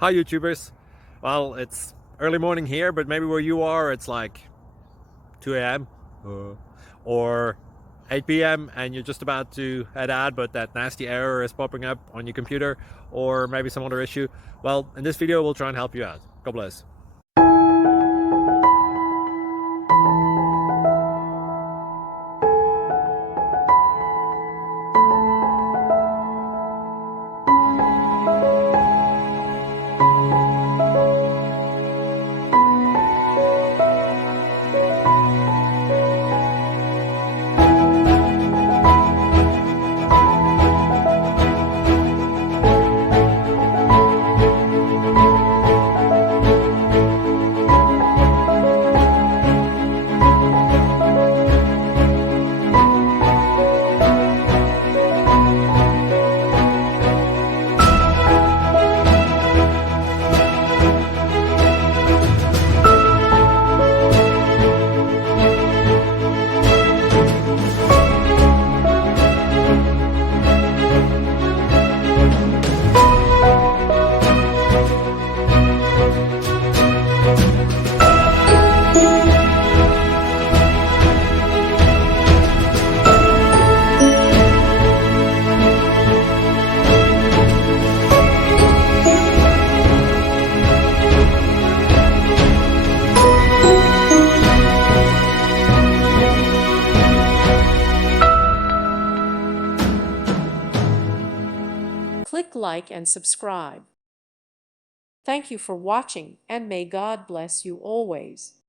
Hi YouTubers. Well, it's early morning here, but maybe where you are it's like 2 a.m. or 8 p.m. and you're just about to head out, but that nasty error is popping up on your computer, or maybe some other issue. Well, in this video we'll try and help you out. God bless. Click like and subscribe. Thank you for watching, and may God bless you always.